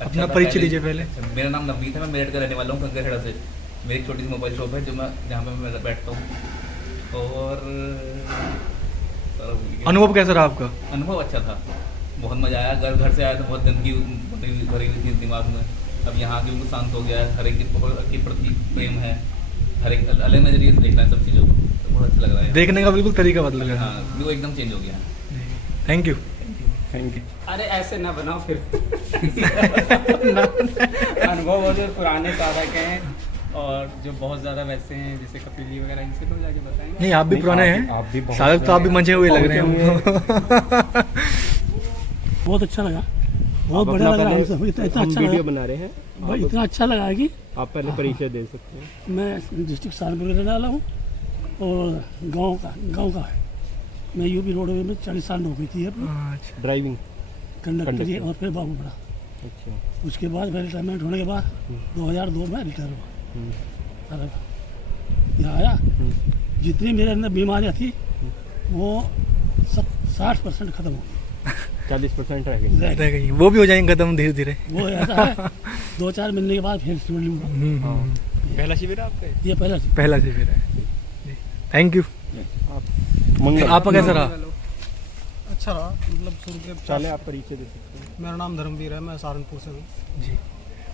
अपना परिचय दीजिए पहले। मेरा नाम नवनीत है, मैं मेरठ का रहने वाला हूँ, कंकरखेड़ा से। मेरी छोटी सी मोबाइल शॉप है जहाँ पे मैं बैठता हूँ। और अनुभव कैसा रहा आपका? अनुभव अच्छा था, बहुत मज़ा आया। घर से आया तो बहुत गंदगी भरी हुई थी दिमाग में। अब यहाँ के बिल्कुल शांत हो गया है, हर एक के प्रति प्रेम है, हर एक अलग नजरिए से देखना है सब चीज़ों को, तो बहुत अच्छा लग रहा है। देखने का बिल्कुल तरीका बदल गया। हाँ, वो एकदम चेंज हो गया है। Thank you. Thank you. अरे ऐसे ना बनाओ फिर। अनुभव वो जो पुराने साधक हैं और जो बहुत ज़्यादा वैसे हैं जैसे कपिली वगैरह, इनसे तो जाके बताएंगे। नहीं, आप भी पुराने हैं, आप भी बहुत साधक तो आप भी मंझे हुए लग रहे हैं। बहुत अच्छा लगा, बहुत बढ़िया लगा। हमसे इतना अच्छा वीडियो लगा, बना रहे हैं, भाई इतना अच्छा लगा कि आप पहले परिचय दे सकते हैं। मैं डिस्ट्रिक्ट सहारनपुर का रहने वाला हूँ और गांव का है। मैं यूपी रोडवे में 40 साल नौकरी थी अपनी, अच्छा। ड्राइविंग। कंडक्टर और फिर बाबू पड़ा। अच्छा। उसके बाद फिर रिटायरमेंट होने के बाद 2002 में रिटायर हुआ। अरे यहाँ आया, जितनी मेरे अंदर बीमारियाँ थी वो 60% खत्म हो गई, 40% रह गई। रह गई, वो भी हो जाएंगे खत्म धीरे धीरे। वो ऐसा है 2-4 महीने के बाद फिर शुरू लूँगा। पहला शिविर आपका? ये पहला पहला से फिर है। Thank you. मंगल। आपका कैसा रहा? अच्छा रहा, मतलब शुरू के चले आप परिचय दे सकते हैं। मेरा नाम धर्मवीर है, मैं सहारनपुर से हूँ जी।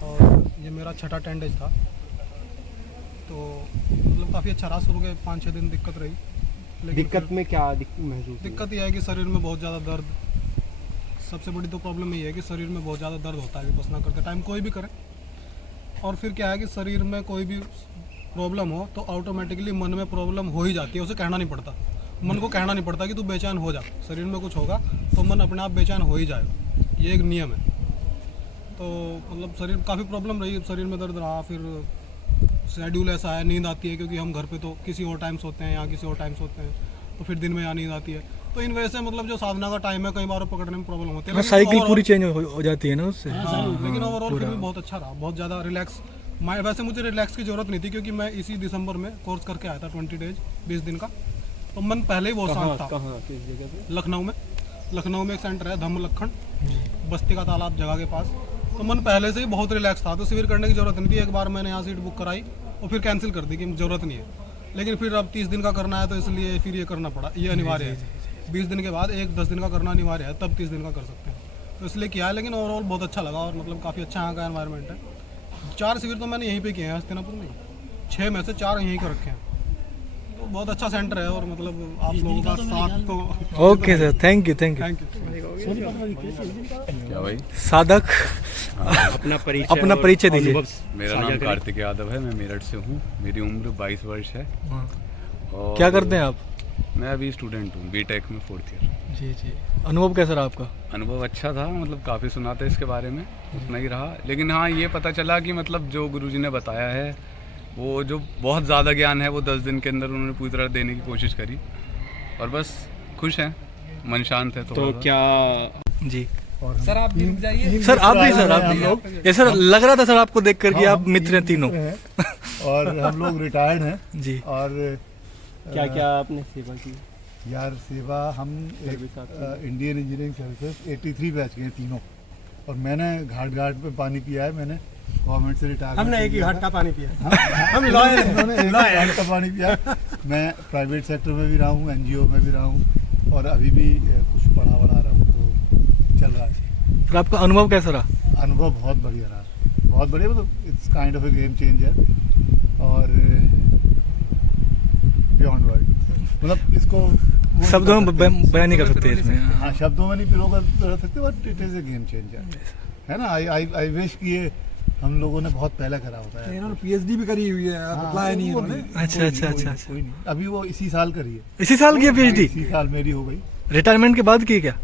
और ये मेरा छठा 10 डेज था। तो मतलब काफ़ी अच्छा रहा। शुरू के 5-6 दिन दिक्कत रही, लेकिन दिक्कत में क्या महसूस हुआ? दिक्कत यह है कि शरीर में बहुत ज़्यादा दर्द। सबसे बड़ी तो प्रॉब्लम ये है कि शरीर में बहुत ज़्यादा दर्द होता है विपश्यना करते टाइम, कोई भी करे। और फिर क्या है कि शरीर में कोई भी प्रॉब्लम हो तो ऑटोमेटिकली मन में प्रॉब्लम हो ही जाती है, उसे कहना नहीं पड़ता। मन को कहना नहीं पड़ता कि तू बेचैन हो जा, शरीर में कुछ होगा तो मन अपने आप बेचैन हो ही जाएगा, ये एक नियम है। तो मतलब शरीर काफ़ी प्रॉब्लम रही, शरीर में दर्द रहा। फिर शेड्यूल ऐसा है, नींद आती है क्योंकि हम घर पे तो किसी और टाइम सोते हैं, यहाँ किसी और टाइम सोते हैं, तो फिर दिन में यहाँ नींद आती है। तो इन वजह से मतलब जो साधना का टाइम है कई बार पकड़ने में प्रॉब्लम होती है। लेकिन साइकिल overall- पूरी चेंज हो जाती है ना उससे। हाँ, लेकिन ओवरऑल फिर भी बहुत अच्छा रहा, बहुत ज़्यादा रिलैक्स। वैसे मुझे रिलैक्स की ज़रूरत नहीं थी क्योंकि मैं इसी दिसंबर में कोर्स करके आया था 20 डेज 20 दिन का। तो मन पहले ही बहुत शांत था। कहाँ किस जगह पे? लखनऊ में एक सेंटर है धम्म लखन, बस्ती का तालाब जगह के पास। तो मन पहले से ही बहुत रिलैक्स था, तो शिविर करने की ज़रूरत नहीं थी। एक बार मैंने यहाँ सीट बुक कराई और फिर कैंसिल कर दी कि ज़रूरत नहीं है। लेकिन फिर अब 30 दिन का करना है तो इसलिए फिर ये करना पड़ा, ये अनिवार्य है। 20 दिन के बाद 10 दिन का करना अनिवार्य है, तब 30 दिन का कर सकते हैं, तो इसलिए किया है। लेकिन ओवरऑल बहुत अच्छा लगा और मतलब काफ़ी अच्छा यहाँ का एनवायरनमेंट है। 4 शिविर तो मैंने यहीं पे किए हैं हस्तिनापुर में, 6 में से 4 यहीं के रखे हैं। तो बहुत अच्छा सेंटर है और मतलब आप लोगों का साथ तो। Okay sir, thank you. Thank you. क्या भाई? साधक अपना परिचय अपना परिचय दीजिए। मेरा नाम कार्तिक यादव है, मैं मेरठ से हूँ। मेरी उम्र 22 वर्ष है। और क्या करते हैं आप? मैं अभी स्टूडेंट हूँ, बीटेक में 4th ईयर। जी जी। अनुभव कैसा रहा आपका? अनुभव अच्छा था, मतलब काफ़ी सुना था इसके बारे में, उतना ही रहा। लेकिन हाँ, ये पता चला कि मतलब जो गुरुजी ने बताया है वो जो बहुत ज़्यादा ज्ञान है वो 10 दिन के अंदर उन्होंने पूरी तरह देने की कोशिश करी। और बस खुश हैं, मन शांत है। तो क्या जी सर आप भी रुक जाइए। सर, आप भी सर, आप भी। ये सर लग रहा था सर आपको देख कर कि आप मित्र हैं तीनों। और हम लोग रिटायर्ड हैं। जी। और क्या क्या आपने सेवा की? यार सेवा हम इंडियन इंजीनियरिंग सर्विसेज 83 बैच के हैं तीनों। और मैंने घाट पे पानी पिया है, मैंने गवर्नमेंट से रिटायर। हमने एक ही घाट का पानी पिया। हम लॉयर हैं, उन्होंने एक घाट का पानी पिया है। मैं प्राइवेट सेक्टर में भी रहा हूँ, NGO में भी रहा हूँ और अभी भी कुछ पढ़ा रहा हूँ, तो चल रहा है। फिर आपका अनुभव कैसा रहा? अनुभव बहुत बढ़िया रहा, बहुत बढ़िया। मतलब it's kind of A game changer और बियॉन्ड वर्ड। मतलब इसको शब्दों में बयान नहीं कर सकते इसमें। हाँ, शब्दों में नहीं पिरो कर सकते, but it is a game changer, है ना। आई विश कि ये हम लोगों ने बहुत पहले करा होता है। इन्होंने PhD भी करी हुई है, बताया नहीं इन्होंने। अच्छा अच्छा अच्छा। कोई नहीं, अभी वो इसी साल करी है। इसी साल की PhD? इसी साल मेरी हो गई। रिटायरमेंट के बाद की क्या?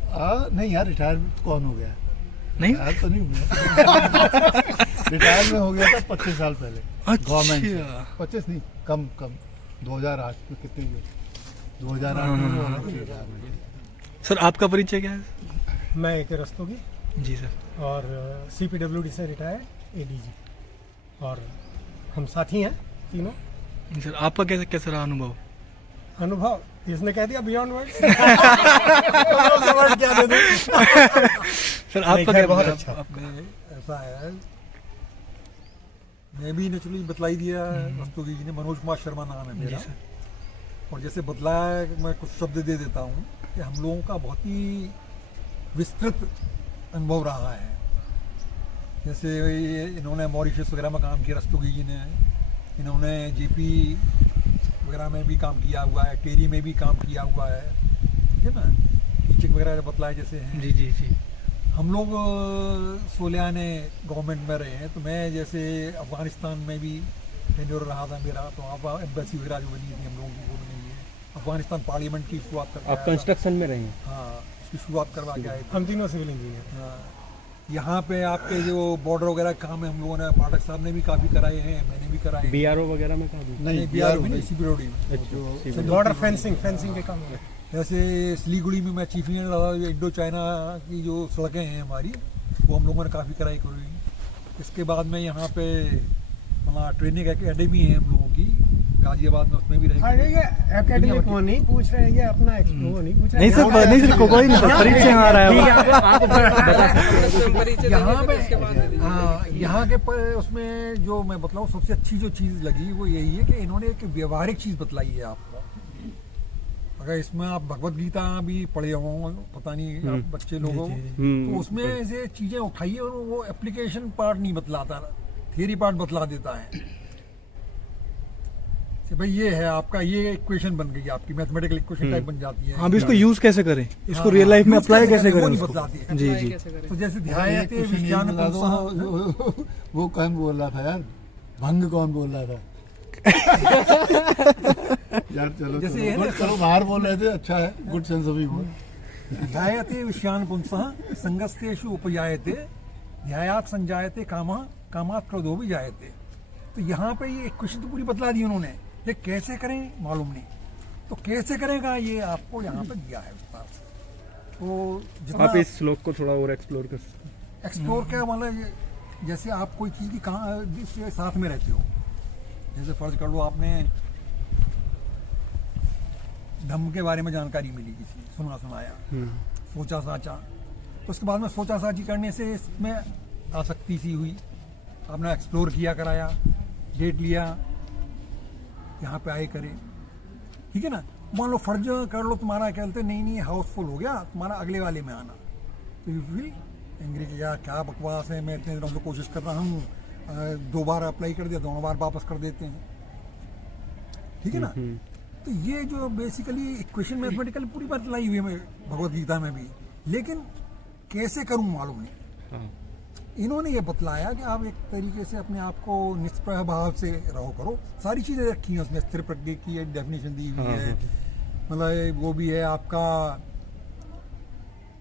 नहीं यार, रिटायरमेंट कौन हो गया? नहीं, रिटायर तो नहीं हुआ। रिटायर में हो गया था 25 साल पहले गवर्नमेंट से। 25 नहीं, कम 2008 में। कितने 2008 में वो होना चाहिए रिटायरमेंट। सर आपका परिचय क्या है? मैं एक रस्तों की जी सर। और CPWD से रिटायर्ड ADG, और हम साथी हैं तीनों। सर आपका कैसा रहा अनुभव? अनुभव इसने कह दिया बियॉन्ड वर्ड। क्या दे दूं? सर आपका क्या बहुत बहुत अच्छा ऐसा है। मैं भी नेचुरली बतलाई दिया रस्तोगी जी ने। मनोज कुमार शर्मा नाम है मेरा। और जैसे बतलाया है, मैं कुछ शब्द दे देता हूँ कि हम लोगों का बहुत ही विस्तृत अनुभव रहा है। जैसे ये इन्होंने मॉरिशस वगैरह में काम किया रस्तोगी जी ने, इन्होंने जेपी वगैरह में भी काम किया हुआ है, टेरी में भी काम किया हुआ है, ठीक है ना। टीचिंग वगैरह बतलाए जैसे हैं। जी जी जी। हम लोग 16 ने गवर्नमेंट में रहे हैं, तो मैं जैसे अफ़गानिस्तान में भी टेन्योर रहा था मेरा, तो वहाँ एम्बेसी वगैरह जो बनी थी हम लोगों की वो बनी है। अफ़गानिस्तान पार्लियामेंट की शुरुआत करके आप कंस्ट्रक्शन में रहे हैं? हाँ, उसकी शुरुआत करवा के आए थे। हम तीनों सिविल इंजीनियर। हाँ, यहाँ पे आपके जो बॉर्डर वगैरह काम है हम लोगों ने, पाठक साहब ने भी काफ़ी कराए हैं, मैंने भी कराए हैं। बीआरओ वगैरह में कहा? नहीं, BRO में नहीं, CBROD में। बॉर्डर फेंसिंग के काम में। जैसे सिलीगुड़ी में मैं चीफ इंजीनियर रहा, जो इंडो चाइना की जो सड़कें हैं हमारी, वो हम लोगों ने काफ़ी कराई करी। इसके बाद में यहाँ पे अपना ट्रेनिंग एकेडमी है हम लोगों की गाजियाबाद में, उसमें भी रहे। ये एकेडमी को नहीं पूछ रहे हैं, ये अपना वो नहीं पूछ रहे नहीं सर, नहीं सर, कोई नहीं सर, परिचय आ रहा है। यहाँ पे हाँ, यहाँ के उसमें जो मैं बतलाऊँ सबसे अच्छी जो चीज़ लगी वो यही है कि इन्होंने एक व्यवहारिक चीज़ बतलाई है आपको। अगर इसमें आप भगवत गीता भी पढ़े हों, पता नहीं आप बच्चे लोगों, तो उसमें से चीज़ें उठाई और वो एप्लीकेशन पार्ट नहीं बतलाता, थियरी पार्ट बतला देता है कि भाई ये है आपका, ये इक्वेशन बन गई आपकी, मैथमेटिकल इक्वेशन टाइप बन जाती है। हाँ, भी इसको यूज कैसे करें, इसको रियल लाइफ में अप्लाई कैसे करें उसको? बतलाती है। जी जी। तो जैसे ध्यायते विज्ञान वो कौन बोल रहा था यार, भंग कौन बोल रहा था यार? चलो जैसे ये ना- चलो बाहर बोल रहे थे, अच्छा है, गुड सेंस ऑफ ह्यूमर। ध्यायते विषयान पुंसः संगस्तेषु उपजायते ध्यायात् संजायते कामः कामात् क्रोधो भी जायते। तो यहाँ पे ये क्वेश्चन तो पूरी बतला दी उन्होंने, ये कैसे करें मालूम नहीं, तो कैसे करेगा ये आपको यहाँ पे दिया है विस्तार से। तो जितना आप इस श्लोक को थोड़ा और एक्सप्लोर कर सकते हैं? एक्सप्लोर क्या मतलब, जैसे आप कोई चीज़ की कहाँ जिसके साथ में रहते हो, जैसे फर्ज कर लो आपने धम्म के बारे में जानकारी मिली, किसी सुना सुनाया, सोचा साचा, तो उसके बाद में सोचा साची करने से इसमें आसक्ति सी हुई, आपने एक्सप्लोर किया, कराया, डेट लिया, यहाँ पे आए करे, ठीक है ना। मान लो फर्ज कर लो तुम्हारा, कहते नहीं हाउसफुल हो गया तुम्हारा, अगले वाले में आना, तो यू फील एंग्री कि यार क्या बकवास है, मैं इतने दिनों से कोशिश कर रहा हूँ, 2 बार अप्लाई कर दिया, 2 बार वापस कर देते हैं, ठीक है ना। तो ये जो बेसिकली इक्वेशन मैथमेटिकल पूरी बात लाई हुई है भगवत गीता में भी, लेकिन कैसे करूं मालूम नहीं। इन्होंने ये बतलाया कि आप एक तरीके से अपने आप को निष्प्रह भाव से रहो करो, सारी चीज़ें रखी हैं उसमें, स्थिर प्रज्ञा की एक डेफिनेशन दी हुई है, मतलब वो भी है आपका,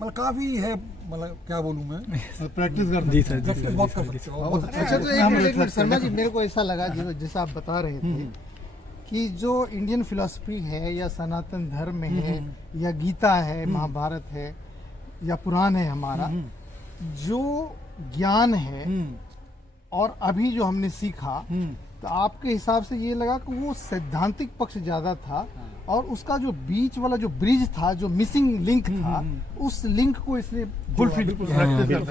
मतलब काफ़ी है, मतलब क्या बोलूँ मैं, प्रैक्टिस कर जी सर, प्रैक्टिस बहुत कर सकते हो। अच्छा, तो एक मिनट शर्मा जी, मेरे को ऐसा लगा जैसा आप बता रहे थे कि जो इंडियन फिलॉसफी है या सनातन धर्म है या गीता है, महाभारत है या पुराण है हमारा, जो ज्ञान है और अभी जो हमने सीखा, तो आपके हिसाब से ये लगा कि वो सैद्धांतिक पक्ष ज्यादा था और उसका जो बीच वाला जो ब्रिज था, जो मिसिंग लिंक था, उस लिंक को इसने फुलफिल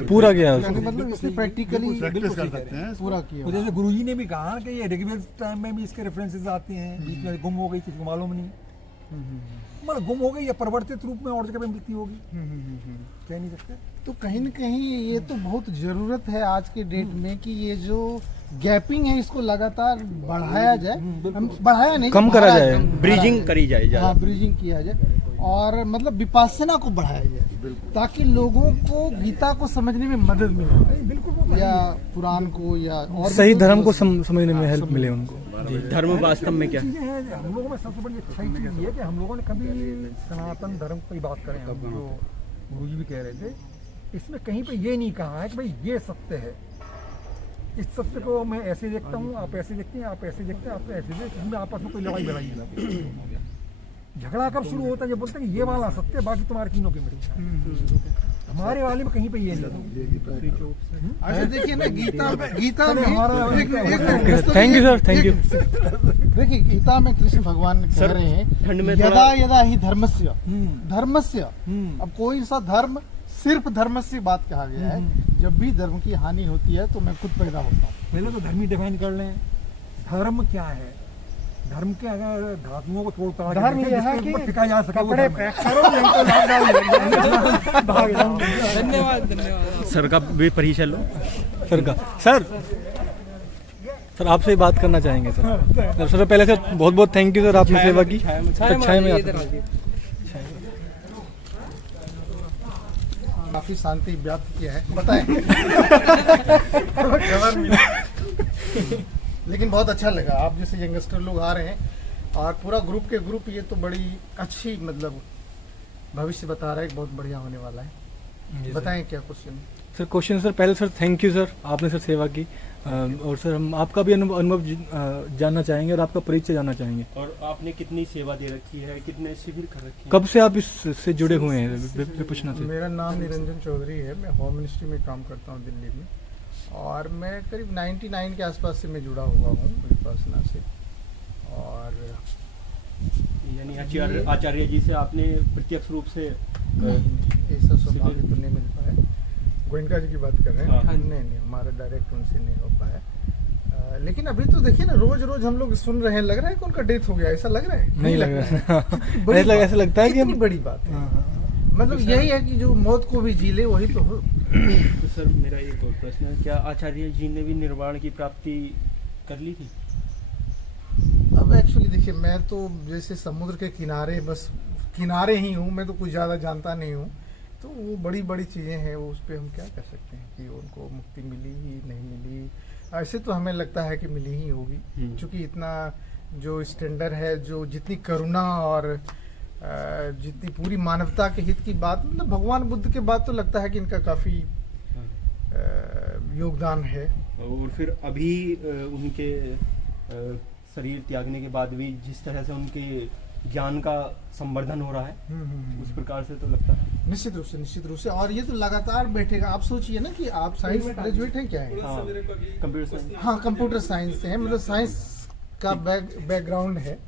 पूरा किया यानी मतलब इसने प्रैक्टिकली प्रैक्टिस कर सकते हैं। पूरा किया। तो जैसे गुरुजी ने भी कहा कि ये ऋग्वेद टाइम में भी इसके रेफरेंसेस आते हैं, बीच में गुम हो गई, किसी को मालूम नहीं, मतलब गुम हो गई या परिवर्तित रूप में और जगह पे मिलती होगी, कह नहीं सकते। तो कहीं न कहीं ये तो बहुत ज़रूरत है आज के डेट में कि ये जो गैपिंग है इसको लगातार बढ़ाया जाए, हम बढ़ाया नहीं, कम करा जाए, ब्रिजिंग करी जाए हाँ, ब्रिजिंग किया जाए और मतलब विपासना को बढ़ाया जाए, ताकि लोगों को गीता को समझने में मदद मिले या पुराण को या और सही धर्म को समझने में हेल्प मिले उनको। धर्म वास्तव में क्या है? चीज़ें हैं हम लोगों में सबसे बड़ी अच्छी चीज़ ये है कि हम लोगों ने कभी सनातन धर्म की बात करें, हम जो गुरुजी भी कह रहे थे, इसमें कहीं पे ये नहीं कहा है कि भाई ये सत्य है, इस सत्य को मैं ऐसे देखता हूँ, आप ऐसे देखते हैं, आप ऐसे देखते हैं, आप ऐसे देखते हैं, इसमें आपस में कोई लड़ाई लड़ाई नहीं। झगड़ा कब शुरू होता है जब बोलते हैं ये वाला सत्य, बाकी तुम्हारे तीनों के मिल, हमारे वाले में कहीं पे ये नहीं। अच्छा देखिए ना, गीता में thank you sir, thank you. देखिए गीता में कृष्ण भगवान कह रहे हैं ठंड में यदा यदा ही धर्मस्य, अब कोई सा धर्म सिर्फ धर्म से बात कहा गया है। जब भी धर्म की हानि होती है तो मैं खुद पैदा होता हूँ। पहले तो धर्म ही डिफाइन कर लें, धर्म क्या है। धर्म के अगर धातुओं को तोड़ तोड़ धर्म यह है कि टिका जा सके वो कपड़े धर्म है। पैक करो नहीं तो लॉकडाउन भाग जाऊँ। धन्यवाद धन्यवाद। सर का भी परिचय लो। सर आपसे ही बात करना चाहेंगे सर। सबसे पहले सर बहुत बहुत थैंक यू सर, आपने सेवा की। छाया में आते काफी शांति व्याप्त किया है, बताएं। खबर मिला। लेकिन बहुत अच्छा लगा, आप जैसे यंगस्टर लोग आ रहे हैं और पूरा ग्रुप के ग्रुप, ये तो बड़ी अच्छी मतलब भविष्य बता रहा है, बहुत बढ़िया होने वाला है। बताएं क्या क्वेश्चन। सर क्वेश्चन सर पहले सर थैंक यू सर, आपने सर सेवा की। और सर हम आपका भी अनुभव जानना चाहेंगे और आपका परिचय जानना चाहेंगे। और आपने कितनी सेवा दे रखी है, कितने शिविर कर रखे हैं? कब से आप इससे जुड़े हुए हैं पूछना था। मेरा नाम निरंजन चौधरी है, मैं होम मिनिस्ट्री में काम करता हूँ दिल्ली में, और मैं करीब 99 के आसपास से मैं जुड़ा हुआ हूँ विपासना से। और यानी आचार्य जी से आपने प्रत्यक्ष रूप से ऐसा सौभाग्य तो नहीं मिल पाया। गोयनका जी की बात कर रहे हैं? हाँ। नहीं, हमारा डायरेक्ट उनसे नहीं हो पाया। लेकिन अभी तो देखिए ना, रोज रोज हम लोग सुन रहे हैं, लग रहा है कि उनका डेथ हो गया, ऐसा लग रहा है? नहीं लग रहा है। ऐसा लगता है कि कितनी बड़ी बात है। मतलब यही है कि जो मौत को भी जी ले वही तो हो। तो सर मेरा एक और प्रश्न है, क्या आचार्य जी ने भी निर्वाण की प्राप्ति कर ली थी? अब एक्चुअली देखिए, मैं तो जैसे समुद्र के किनारे बस किनारे ही हूँ, मैं तो कुछ ज़्यादा जानता नहीं हूँ। तो वो बड़ी बड़ी चीज़ें हैं, वो उस पर हम क्या कर सकते हैं कि उनको मुक्ति मिली ही नहीं मिली। ऐसे तो हमें लगता है कि मिली ही होगी, क्योंकि इतना जो स्टैंडर्ड है, जो जितनी करुणा और जितनी पूरी मानवता के हित की बात, मतलब भगवान बुद्ध के बाद तो लगता है कि इनका काफ़ी योगदान है। और फिर अभी उनके शरीर त्यागने के बाद भी जिस तरह से उनके ज्ञान का संवर्धन हो रहा है, उस प्रकार से तो लगता है। निश्चित रूप से। और ये तो लगातार बैठेगा। आप सोचिए ना कि आप साइंस ग्रेजुएट हैं, क्या है? Computer science. हाँ, कंप्यूटर साइंस से है, मतलब साइंस का बैकग्राउंड है।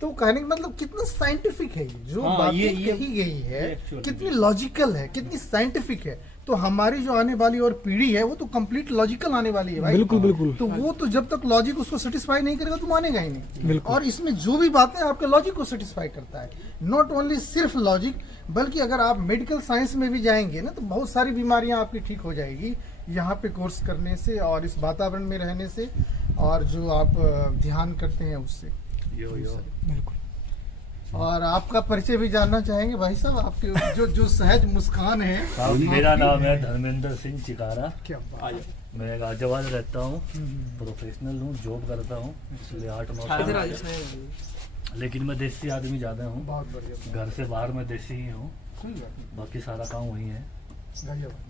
तो कहने का मतलब कितना साइंटिफिक है ये जो बातें कही गई है, कितनी लॉजिकल है, कितनी साइंटिफिक है। तो हमारी जो आने वाली और पीढ़ी है वो तो कंप्लीट लॉजिकल आने वाली है भाई। बिल्कुल। तो वो तो जब तक लॉजिक उसको सेटिस्फाई नहीं करेगा तो मानेगा ही नहीं। और इसमें जो भी बातें आपके लॉजिक को सेटिस्फाई करता है, नॉट ओनली सिर्फ लॉजिक, बल्कि अगर आप मेडिकल साइंस में भी जाएंगे ना तो बहुत सारी बीमारियां आपकी ठीक हो जाएगी यहाँ पे कोर्स करने से और इस वातावरण में रहने से, और जो आप ध्यान करते हैं उससे। बिल्कुल। और आपका परिचय भी जानना चाहेंगे भाई साहब, आपके जो सहज मुस्कान है। मेरा नाम है धर्मेंद्र सिंह चिकारा। क्या बात। मैं गाजियाबाद रहता हूँ, प्रोफेशनल हूँ, जॉब करता हूँ पिछले 8-9 साल। लेकिन मैं देसी आदमी ज़्यादा हूँ, बहुत बढ़िया। घर से बाहर मैं देसी ही हूँ, बाकी सारा काम वही है।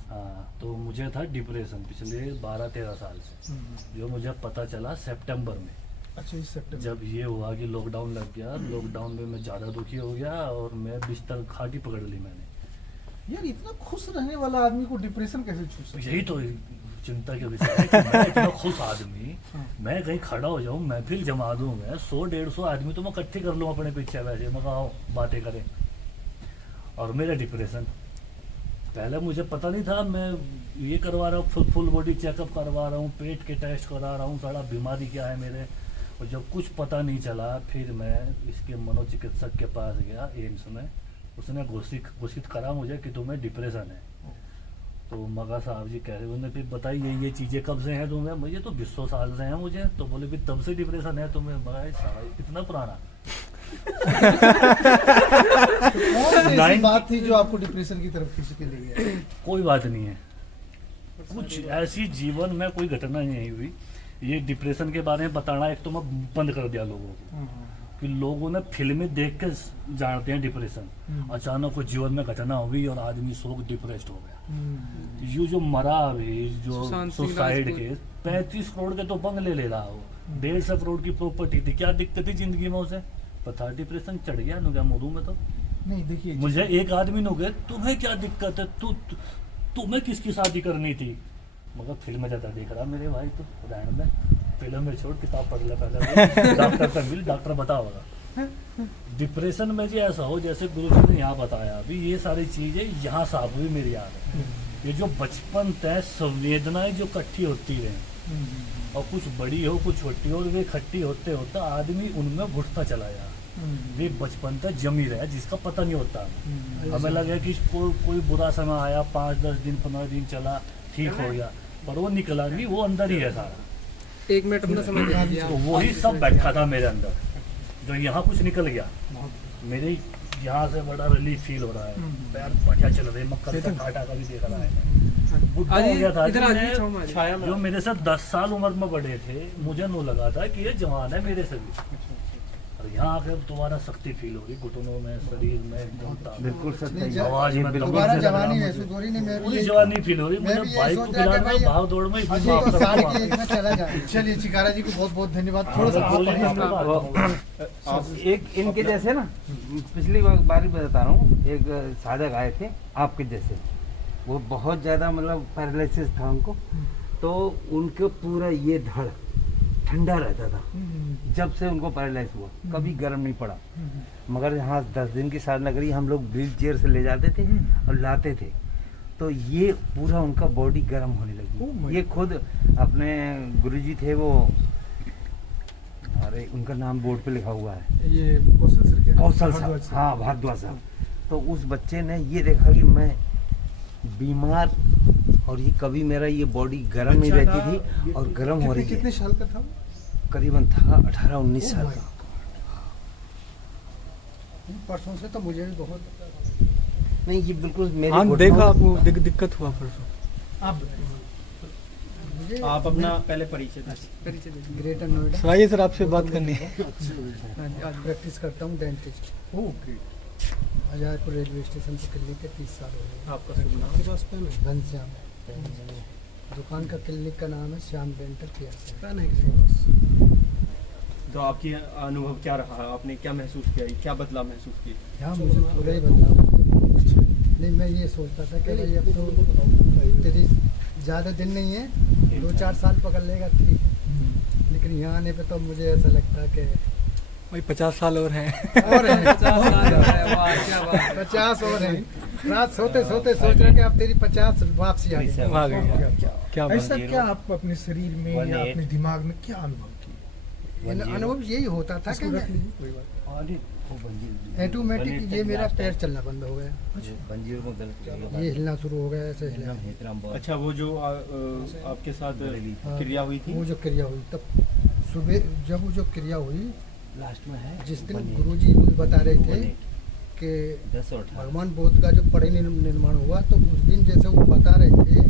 हाँ, तो मुझे था डिप्रेशन पिछले 12-13 साल से, जो मुझे पता चला सितंबर में। अच्छा, इस सितंबर जब ये हुआ कि लॉकडाउन लग गया, लॉकडाउन में मैं ज़्यादा दुखी हो गया और मैं बिस्तर खाटी पकड़ ली मैंने। यार, इतना खुश रहने वाला आदमी को डिप्रेशन कैसे छू सकता है? यही तो चिंता के विषय है कि मैं इतना खुश आदमी, मैं कहीं खड़ा हो जाऊं, महफिल जमा दूं, मैं 100-150 आदमी तो मैं इकट्ठे कर लूँ अपने पीछे, वैसे मैं आओ बातें करें। और मेरा डिप्रेशन पहले मुझे पता नहीं था, मैं ये करवा रहा हूँ, फुल बॉडी चेकअप करवा रहा हूँ, पेट के टेस्ट करा रहा हूँ, सारा बीमारी क्या है मेरे, और जब कुछ पता नहीं चला फिर मैं इसके मनोचिकित्सक के पास गया एम्स में। उसने घोषित करा मुझे कि तुम्हें डिप्रेशन है। तो मगा साहब जी कह रहे, उन्होंने फिर बताइए ये चीज़ें कब से हैं तुम्हें? मुझे तो 20 साल से हैं मुझे। तो बोले भी तब से डिप्रेशन है तुम्हें? मगा इतना पुराना। कौन सी ऐसी बात थी जो आपको डिप्रेशन की तरफ खींच के ले गया? कोई बात नहीं है, कुछ ऐसी जीवन में कोई घटना नहीं हुई। ये डिप्रेशन के बारे में बताना एक तो मैं बंद कर दिया लोगों को, कि लोगों ने फिल्में देख के जानते हैं डिप्रेशन। अचानक को जीवन में घटना हुई और आदमी शोक डिप्रेस्ड हो गया। ये जो मरा अभी जो सुसाइड के 35 करोड़ के तो बंगले ले रहा हो, 150 करोड़ की प्रॉपर्टी थी, क्या दिक्कत थी जिंदगी में उसे? पता डिप्रेशन चढ़ गया नु क्या मरू में तो नहीं। देखिए, मुझे एक आदमी नु गए, तुम्हें क्या दिक्कत है, तुम्हें किसकी शादी करनी थी? मगर फिल्म ज्यादा देख रहा मेरे भाई, तो रहने में फिल्म में छोड़, किताब पढ़ ले पहले। डॉक्टर से मिल, डॉक्टर बताओगा। डिप्रेशन में जी ऐसा हो जैसे गुरु जी ने यहाँ बताया अभी, ये सारी चीजें यहाँ साफ हुई मेरी याद है। ये जो बचपन तय संवेदनाएं जो इकट्ठी होती रहे और कुछ बड़ी हो कुछ छोटी हो, वे इकट्ठी होते होते आदमी उनमें घुटता चला जाए, वे बचपन तक जमी रहे जिसका पता नहीं होता। हमें लगे कि कोई बुरा समय आया, 5-10 दिन 15 दिन चला, ठीक हो गया, पर वो निकला नहीं, वो अंदर ही है सारा। 1 मिनट अपना समझ तो वही सब बैठा था मेरे अंदर, जो यहाँ कुछ निकल गया। मेरे यहाँ से बड़ा रिलीफ फील हो रहा है, पैर बढ़िया चल रहे, मक्का का काटा का भी देख रहा है। बुढ़ा हो गया था जी मैं, जो मेरे से 10 साल उम्र में बड़े थे, मुझे नो लगा था कि ये जवान है मेरे से भी, और यहाँ आकर दोबारा शक्ति फील हो रही, घुटनों में, शरीर में एकदम बिल्कुल सच आवाज में दोबारा जवानी महसूस हो रही नहीं, मैं पूरी जवानी फील हो रही। मुझे बाइक को खिलाना भाग दौड़ में साड़ी की एज में चला जाए। चलिए चिकारा जी को बहुत बहुत धन्यवाद। थोड़ा सा एक इनके जैसे ना, पिछली बार ही बता रहा हूँ, एक साधक आए थे आपके जैसे, वो बहुत ज़्यादा मतलब पैरालिसिस था उनको, तो उनके पूरा ये धड़ ठंडा रहता था जब से उनको पैरालाइज हुआ, कभी गर्म नहीं पड़ा। मगर यहाँ 10 दिन की साधना करी, हम लोग व्हील चेयर से ले जाते थे और लाते थे, तो ये पूरा उनका बॉडी गर्म होने लगी। ये खुद अपने गुरुजी थे वो, अरे उनका नाम बोर्ड पे लिखा हुआ है, ये कौशल साहब, हाँ भारद्वाज साहब। तो उस बच्चे ने ये देखा कि मैं बीमार, और ये कभी मेरा ये बॉडी गर्म नहीं रहती थी और गर्म हो रही है। कितने साल का था? करीबन था 18-19 साल का। परसों से तो मुझे भी बहुत नहीं, ये बिल्कुल मेरे हाँ देखा आपको दिक्कत हुआ परसों। आप अपना पहले परिचय दीजिए। ग्रेटर नोएडा सर आइए सर, आपसे बात करनी है। आज प्रैक्टिस करता हूँ डेंटिस्ट। अजायपुर रेलवे स्टेशन पर क्लिनिक के 30 साल हो गए। आपका शुभ नाम? घनश्याम। दुकान का क्लिनिक का नाम है श्याम डेंटल केयर। तो आपकी अनुभव क्या रहा, आपने क्या महसूस किया, क्या बदलाव महसूस किया? यहाँ मुझे पूरा ही बदलाव। नहीं, मैं ये सोचता था कि भाई अब तो तेरी ज़्यादा दिन नहीं है, 2-4 साल पकड़ लेगा ठीक, लेकिन यहाँ आने पे तो मुझे ऐसा लगता है कि भाई 50 साल और हैं। 50 और हैं। रात सोते सोते सोच रहे कि अब तेरी 50 वापसी आ गई। क्या ऐसा क्या आप अपने शरीर में या अपने दिमाग में क्या अनुभव किए? अनुभव यही होता था कि ऑटोमेटिक ये मेरा पैर चलना बंद हो गया, ये हिलना शुरू हो गया, ऐसे हिलना। अच्छा, वो जो आपके साथ क्रिया हुई थी, वो जो क्रिया हुई तब सुबह, जब वो जो क्रिया हुई लास्ट में है, जिस दिन गुरुजी बता रहे थे कि भगवान बुद्ध का जो परिनिर्माण हुआ, तो उस दिन जैसे वो बता रहे थे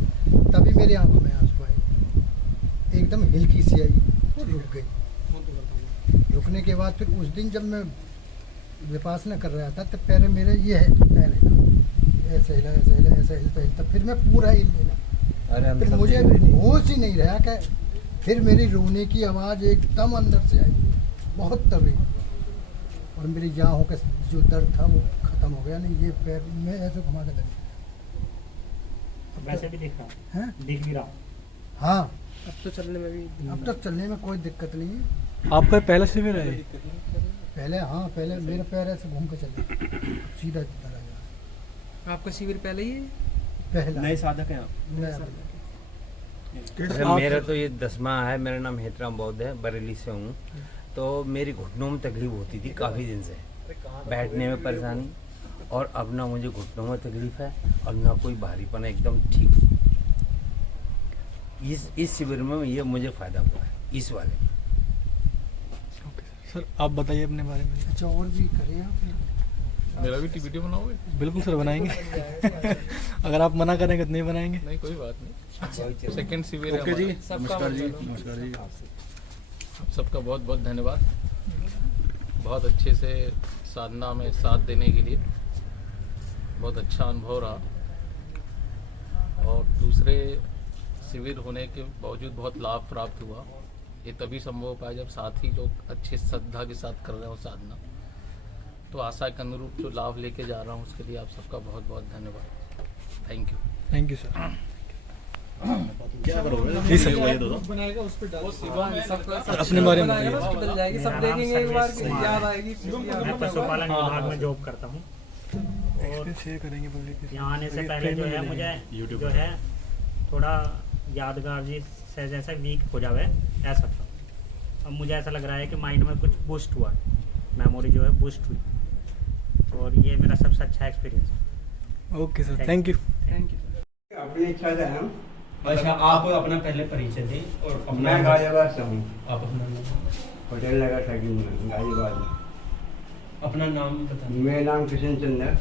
तभी मेरी आंखों में आंसू आए, एकदम हिलकी सी आई और रुक गई। रुकने के बाद फिर उस दिन जब मैं विपासना कर रहा था तब पैर मेरे ये है, पैर ऐसे हिला ऐसे हिला ऐसे हिलता हिलता, फिर मैं पूरा हिल लेना, फिर मुझे होश ही नहीं रहा कि फिर मेरी रोने की आवाज़ एकदम अंदर से आई, बहुत तगड़ी, और मेरी जाँघों का जो दर्द था वो खत्म हो गया। नहीं, ये पैर में ऐसे घुमा के दर्द वैसे भी दिख रहा है, दिख भी रहा। हाँ, अब तो चलने में भी, अब तक चलने में कोई दिक्कत नहीं है। आपका पहला शिविर है? पहले हाँ, पहले मेरे पैर ऐसे घूम के चले, सीधा चला गया। आपका शिविर पहले ही पहला नए साधक हैं आप? मेरा तो ये 10वां है। मेरा नाम हेतराम बौद्ध है, बरेली से हूँ। तो मेरी घुटनों में तकलीफ होती थी काफ़ी दिन से, बैठने में परेशानी, और अब ना मुझे घुटनों में तकलीफ है और ना कोई भारीपन, एकदम ठीक। इस शिविर में ये मुझे फ़ायदा हुआ है, इस वाले। सर आप बताइए अपने बारे में। अच्छा, और भी करें आप? मेरा भी वीडियो बनाओगे? बिल्कुल सर, बनाएंगे। अगर आप मना करेंगे तो नहीं बनाएंगे। नहीं, कोई बात नहीं। सेकंड शिविर है जी, हमारा। नमस्कार जी, नमस्कार जी। आप सबका बहुत बहुत धन्यवाद, बहुत अच्छे से साधना में साथ देने के लिए। बहुत अच्छा अनुभव रहा, और दूसरे शिविर होने के बावजूद बहुत लाभ प्राप्त हुआ। ये तभी संभव हो पाया जब साथी लोग अच्छे श्रद्धा के साथ कर रहे हो साधना। तो आशा के अनुरूप जो लाभ लेके जा रहा हूँ उसके लिए आप सबका बहुत बहुत धन्यवाद। Thank you. Thank you sir. क्या करोगे जी सर बनाएगा उस पर अपने बारे में बताइए। हॉस्पिटल जाएगी, सब देखेंगे एक बार कि याद आएगी। मैं पशुपालन विभाग में जॉब करता हूँ और शेयर करेंगे पब्लिक यहाँ आने से पहले जो है मुझे जो है थोड़ा यादगार जी से जैसे वीक हो जावे ऐसा था। अब मुझे ऐसा लग रहा है कि माइंड में कुछ बूस्ट हुआ, मेमोरी जो है बूस्ट हुई, और ये मेरा सबसे अच्छा एक्सपीरियंस है। Okay sir, thank you. अपनी इच्छा से हम अच्छा, आप अपना पहले परिचय दें और अपना मैं गाजियाबाद से हूँ, आप अपना नाम होटल नगर साइकिल में गाजियाबाद में। अपना नाम बताइए। मेरा नाम किशन चंद है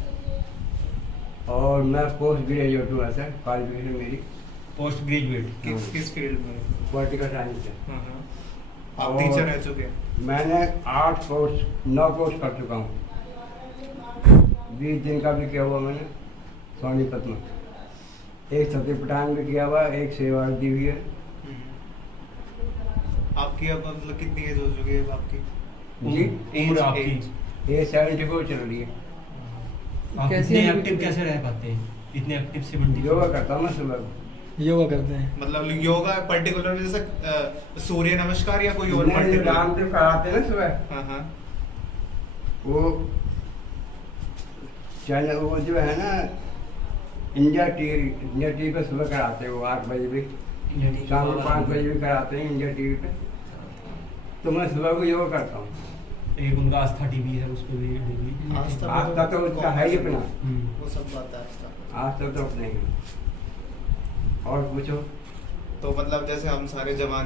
और मैं पोस्ट ग्रेजुएट हुआ सर, क्वालिफिकेशन मेरी पोस्ट ग्रेजुएट किस फील्ड में? पॉलिटिकल साइंस से। आप और टीचर रह चुके हैं? मैंने 9 कोर्स कर चुका हूँ। 20 दिन का भी किया हुआ मैंने सोनीपत में, एक सत्यपटान भी किया हुआ, एक सेवावर्दी भी है। आपकी अब मतलब कितनी एज हो चुकी है आपकी? जी उम्र आपकी? ये 74 चल रही है। आप इतने एक्टिव कैसे रह पाते हैं? इतने एक्टिव 70? योगा करता हूँ मैं सुबह को। योगा करते हैं मतलब योगा पर्टिकुलर जैसे सूर्य नमस्कार या कोई और नहीं, पर्टिकुलर? रामदेव कराते हैं ना सुबह। हाँ वो चैनल वो जो है ना इंडिया टीवी पे सुबह कराते हैं वो 8 बजे भी, शाम को 5 बजे भी कराते हैं इंडिया टीवी पे। तो मैं सुबह को योगा करता हूँ। एक उनका आस्था टीवी है, उस पर भी डेली आस्था तो उसका है ही अपना, वो सब बात है आस्था। आस्था तो अपने ही। और पूछो। तो मतलब जैसे हम सारे जवान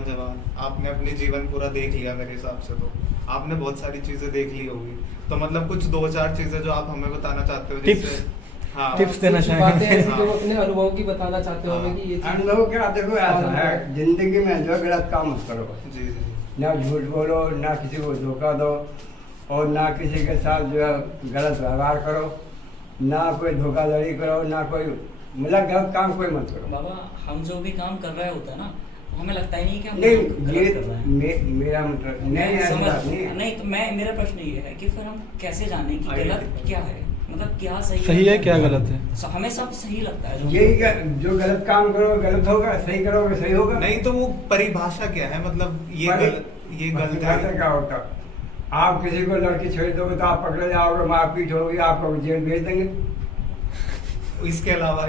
आपने अपने जीवन पूरा देख लिया मेरे हिसाब से, तो आपने बहुत सारी चीजें देख ली होगी, तो मतलब कुछ 2-4 चीजें जो आप हमें बताना चाहते हो जिससे टिप्स देना चाहेंगे। ऐसी जो अपने अनुभव की बताना चाहते हो हमें कि ये चीज़- अनुभव क्या, देखो ऐसा है जिंदगी में जो गलत काम मत करो। जी जी। ना झूठ बोलो, ना किसी को धोखा दो, और ना किसी के साथ जो है गलत व्यवहार करो, ना कोई धोखाधड़ी करो, ना कोई मतलब गलत काम कोई मत करो। बाबा हम जो भी काम कर रहे होते हैं ना, हमें लगता ही नहीं कि हम नहीं, गलत ये कर रहे हैं। मेरा मतलब नहीं, ऐसा समझ बात नहीं है। नहीं, तो मेरा प्रश्न ये है कि फिर हम कैसे जाने कि गलत क्या है, मतलब क्या सही है क्या गलत है। हमें सब सही लगता है। यही जो गलत काम करो गलत होगा, सही करोगे सही होगा। नहीं तो वो परिभाषा क्या है, मतलब ये गलत है क्या होता? आप किसी को लड़की छेड़ दोगे तो आप पकड़े जाओगे, मारपीट होगी, आपको जेल भेज देंगे। इसके अलावा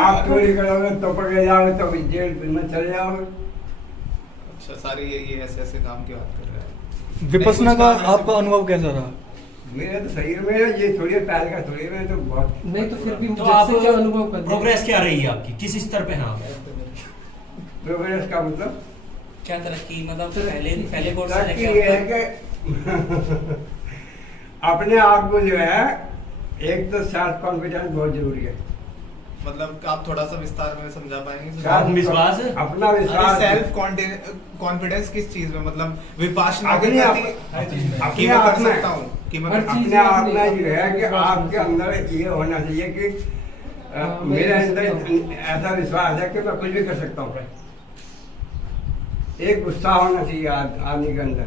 आप चोरी करोगे तो पकड़े जाओगे तो जेल में चले जाओगे। अच्छा, सारे ये ऐसे काम की बात कर रहे हैं। विपश्यना का आपका अनुभव कैसा रहा? मेरा तो सही है, मेरा ये थोड़ी पहल का थोड़ी है, तो बहुत नहीं तो फिर भी तो जब आप से क्या अनुभव कर प्रोग्रेस क्या रही है आपकी, किस स्तर पे हैं आप? प्रोग्रेस का मतलब क्या तरक्की, मतलब पहले कोर्स से तरक्की ये है कि अपने आप को जो है एक तो सेल्फ कॉन्फिडेंस बहुत जरूरी है। मतलब आप थोड़ा सा विस्तार में समझा पाएंगे? आत्मविश्वास, अपना विश्वास, सेल्फ कॉन्फिडेंस किस चीज में, मतलब विपासना के अपने प्रति कि मैं कर सकता हूँ, कि मैं अपने आप में जो है कि आपके अंदर ये होना चाहिए कि मेरे अंदर ऐसा विश्वास है कि मैं कुछ भी कर सकता हूँ। एक उत्साह होना चाहिए आदमी के अंदर,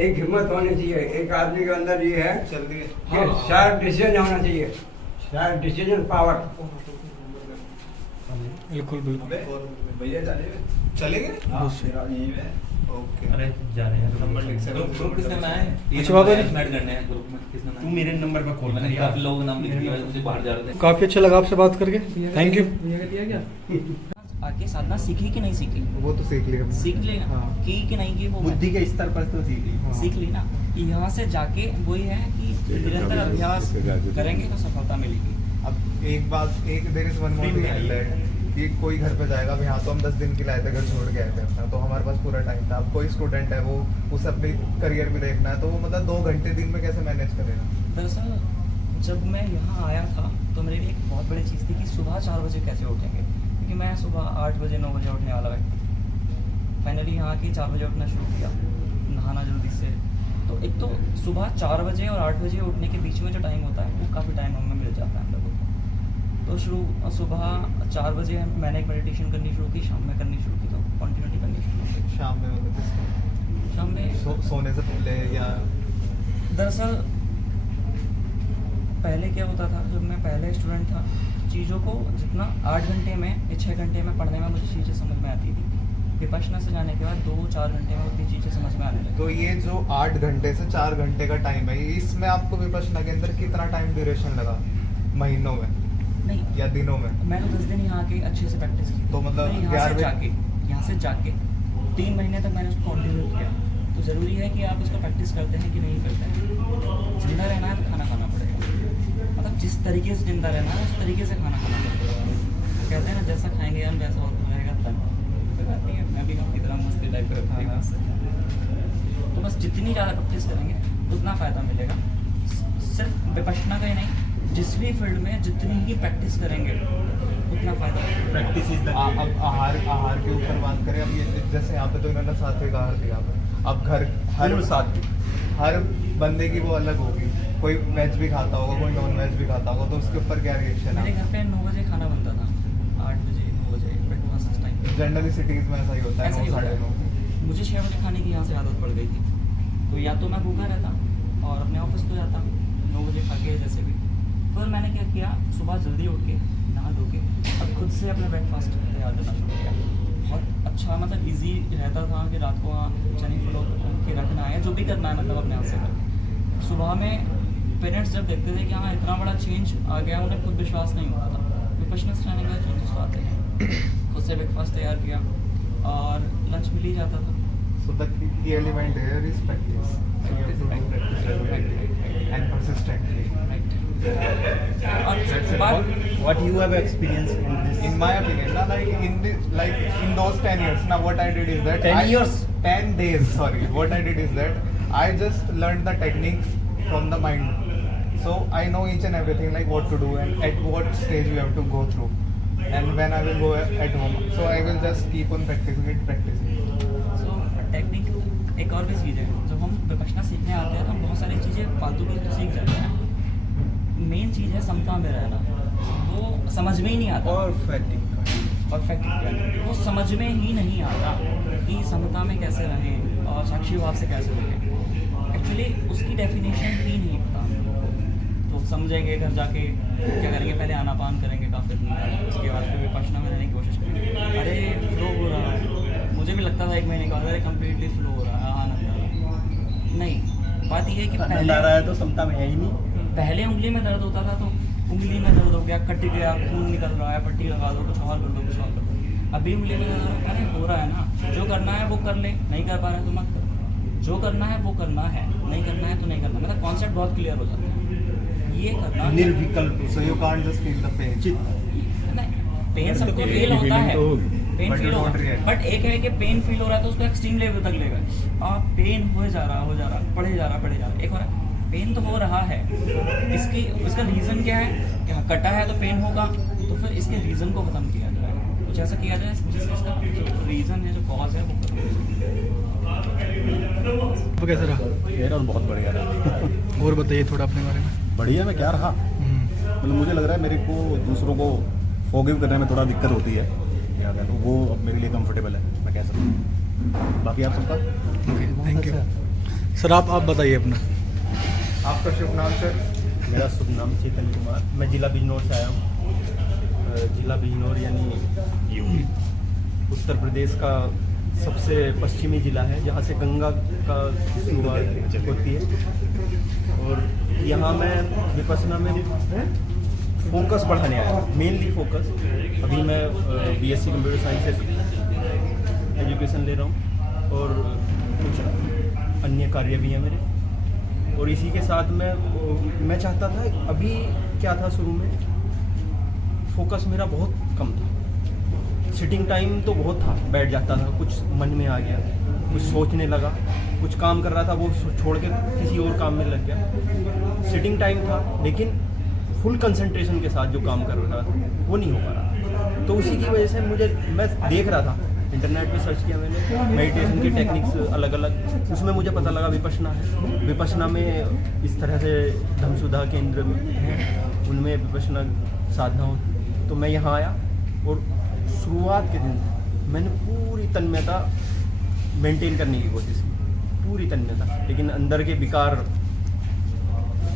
एक हिम्मत होनी चाहिए एक आदमी के अंदर, ये है कि सेल्फ डिसीजन होना चाहिए, सेल्फ डिसीजन पावर। बिल्कुल बिल्कुल। भैया चलेंगे? ओके। अरे जा रहे हैं, नंबर लिख सकते हैं। ग्रुप किसने बनाया है? अच्छा बाबा जी, ऐड करने हैं ग्रुप में, किसने बनाया? तू मेरे नंबर पर कॉल मैंने काफी लोग नाम लिख दिया, मुझे बाहर जा रहे थे। काफी अच्छा लगा आपसे बात करके, थैंक यू। आगे साधना सीखी कि नहीं सीखी? वो तो सीख लिया, सीख लेना। हाँ। कि नहीं की वो बुद्धि के स्तर पर तो सीख ली। सीख ली ना। यहाँ से जाके वही है कि निरंतर अभ्यास करेंगे तो सफलता मिलेगी। अब एक बात, there is one more thing कि कोई घर पे जाएगा, अब यहाँ तो हम 10 दिन के लाए थे, घर छोड़ के आए थे अपना, तो हमारे पास पूरा टाइम था। अब कोई स्टूडेंट है वो उसे अपने करियर में देखना है, तो वो मतलब 2 घंटे दिन में कैसे मैनेज करेगा? दरअसल जब मैं यहाँ आया था तो मेरे लिए एक बहुत बड़ी चीज़ थी कि सुबह 4 बजे कैसे उठेंगे, क्योंकि मैं सुबह 8 बजे 9 बजे उठने वाला व्यक्ति। फाइनली यहाँ के 4 बजे उठना शुरू किया, नहाना जल्दी से। तो एक तो सुबह 4 बजे और 8 बजे उठने के बीच में जो टाइम होता है वो काफ़ी टाइम हमें मिल जाता है हम लोगों को। तो सुबह 4 बजे मैंने एक मेडिटेशन करनी शुरू की, शाम में करनी शुरू की, तो कंटिन्यूटी करनी शुरू की। शाम में मतलब शाम में सोने से पहले या? दरअसल पहले क्या होता था, जब मैं पहले स्टूडेंट था चीज़ों को जितना 8 घंटे में या 6 घंटे में पढ़ने में मुझे चीज़ें समझ में आती थी, विपश्यना से जाने के बाद 2-4 घंटे में उतनी चीज़ें समझ में आने लगी। तो ये जो 8 घंटे से 4 घंटे का टाइम है, इसमें आपको विपश्यना के अंदर कितना टाइम ड्यूरेशन लगा? महीनों में नहीं या दिनों में? मैंने 10 दिन यहाँ के अच्छे से प्रैक्टिस की। तो मतलब यहाँ से जाके 3 महीने तक मैंने उसको कंटिन्यू किया। तो ज़रूरी है कि आप उसको प्रैक्टिस करते हैं कि नहीं करते हैं। जिंदा रहना है तो खाना खाना पड़ेगा, मतलब जिस तरीके से जिंदा रहना है उस तरीके से खाना खाना पड़ेगा। कहते हैं ना जैसा खाएंगे हम वैसा होता रहेगा तन। तो कहती है मैं भी आपकी तरह मस्ती लाइफ रखा है। तो बस जितनी ज़्यादा प्रैक्टिस करेंगे उतना फ़ायदा मिलेगा। सिर्फ विपश्यना का ही नहीं, जिस भी फील्ड में जितनी ही प्रैक्टिस करेंगे उतना फायदा। प्रैक्टिस इज द अब आहार के ऊपर बात करें, अब ये जैसे यहाँ पे तो इन्होंने सात्विक आहार दिया, अब घर हर बंदे की वो अलग होगी, कोई वेज भी खाता होगा, कोई नॉन वेज भी खाता होगा, तो उसके ऊपर क्या रिएक्शन है? मेरे घर पे 9 बजे खाना बनता था, 8 बजे 9 बजे ब्रेकफास्ट टाइम। जनरली सिटीज में ऐसा ही होता है, 9-9:30। मुझे 6 बजे खाने की यहाँ से आदत पड़ गई थी, तो या तो मैं भूखा रहता और अपने ऑफिस को जाता 9 बजे खा के जैसे भी। फिर मैंने क्या किया, सुबह जल्दी उठ के नहा धो के अब खुद से अपना ब्रेकफास्ट तैयार करना शुरू किया। बहुत अच्छा मतलब इजी रहता था कि रात को चने फुलो के रखना है, जो भी करना है मतलब अपने हाथ से करके। सुबह में पेरेंट्स जब देखते थे कि हाँ इतना बड़ा चेंज आ गया, उन्हें खुद विश्वास नहीं होता था। विपश्यना से रहने का चेंजेस तो आते हैं। खुद से ब्रेकफास्ट तैयार किया और लंच मिल ही जाता था। So the key element here is practice. You have to do practice regularly and persistently. What you have experienced in this? In my opinion, na, like in those 10 years, now what I did is that 10 days. Sorry, what I did is that I just learned the techniques from the mind. So I know each and everything, like what to do and at what stage you have to go through, and when I will go at home. So I will just keep on practicing. So technique एक और भी चीज़ है, जब हम विपश्यना सीखने आते हैं तो हम बहुत सारी चीज़ें फालतू की तो सीख जाते हैं। मेन चीज़ है समता में रहना, वो समझ में ही नहीं आता। परफेक्ट वो समझ में ही नहीं आता कि समता में कैसे रहें और साक्षी भाव से कैसे रहें। एक्चुअली उसकी डेफिनेशन ही नहीं पता, तो समझेंगे घर जाके क्या करेंगे, पहले आनापान करेंगे काफ़ी दिन, उसके बाद फिर विपश्यना में रहने की कोशिश करेंगे। अरे फ्लो हो रहा है, मुझे भी लगता था 1 महीने का, अरे कम्प्लीटली फ्लो हो रहा है, आनंद आ रहा है। नहीं, बात यह है कि पहले आ रहा है तो समता में है ही नहीं। पहले उंगली में दर्द होता था तो उंगली में दर्द हो गया, कट गया, खून निकल रहा है, पट्टी लगा दो, कुछ और कर दो, कुछ और कर दो। अभी उंगली में दर्द अरे हो रहा है ना, जो करना है वो कर ले, नहीं कर पा रहे तो मत कर, जो करना है वो करना है, नहीं करना है तो नहीं करना। मतलब कॉन्सेप्ट बहुत क्लियर हो जाता है, ये करना निर्विकल्प। So you can't just feel the pain. नहीं, पेन सबको फील होता है, पेन फील होता है, बट एक है कि पेन फील हो रहा है तो उसको एक्सट्रीम लेवल तक लेगा और पेन हो जा रहा पढ़े जा रहा। एक और पेन तो हो रहा है, इसका रीज़न क्या है, क्या कटा है तो पेन होगा, तो फिर इसके रीज़न को ख़त्म किया जाए, कुछ ऐसा किया जाए जिससे इसका जो रीज़न है, जो कॉज है वो वो कैसा रहा? मेरा तो बहुत बढ़िया रहा। और बताइए थोड़ा अपने बारे में। बढ़िया में क्या रहा, मतलब मुझे लग रहा है मेरे को दूसरों को फॉरगिव करने में थोड़ा दिक्कत होती है, याद है, तो वो अब मेरे लिए कंफर्टेबल है, मैं कह सकता हूँ। बाकी आप सबका थैंक यू सर। आप बताइए अपना। आपका शुभ नाम सर? मेरा शुभ नाम चेतन कुमार, मैं जिला बिजनौर से आया हूँ। जिला बिजनौर यानी यूपी, उत्तर प्रदेश का सबसे पश्चिमी ज़िला है, जहाँ से गंगा का शुरुआत होती है। और यहाँ मैं विपश्यना में फोकस बढ़ाने आया, मेनली फोकस। अभी मैं बीएससी कंप्यूटर साइंस से एजुकेशन ले रहा हूँ और कुछ अन्य कार्य भी हैं मेरे। और इसी के साथ मैं चाहता था, अभी क्या था शुरू में फोकस मेरा बहुत कम था, सिटिंग टाइम तो बहुत था, बैठ जाता था, कुछ मन में आ गया, कुछ सोचने लगा, कुछ काम कर रहा था वो छोड़ के किसी और काम में लग गया। सिटिंग टाइम था लेकिन फुल कंसंट्रेशन के साथ जो काम कर रहा था वो नहीं हो पा रहा। तो उसी की वजह से मैं देख रहा था, इंटरनेट पे सर्च किया मैंने, मेडिटेशन की टेक्निक्स अलग अलग, उसमें मुझे पता लगा विपश्यना है। विपश्यना में इस तरह से धम्मसुधा केंद्र में उनमें विपश्यना साधना होती। तो मैं यहाँ आया और शुरुआत के दिन मैंने पूरी तन्मयता मेंटेन करने की कोशिश की, पूरी तन्मयता, लेकिन अंदर के विकार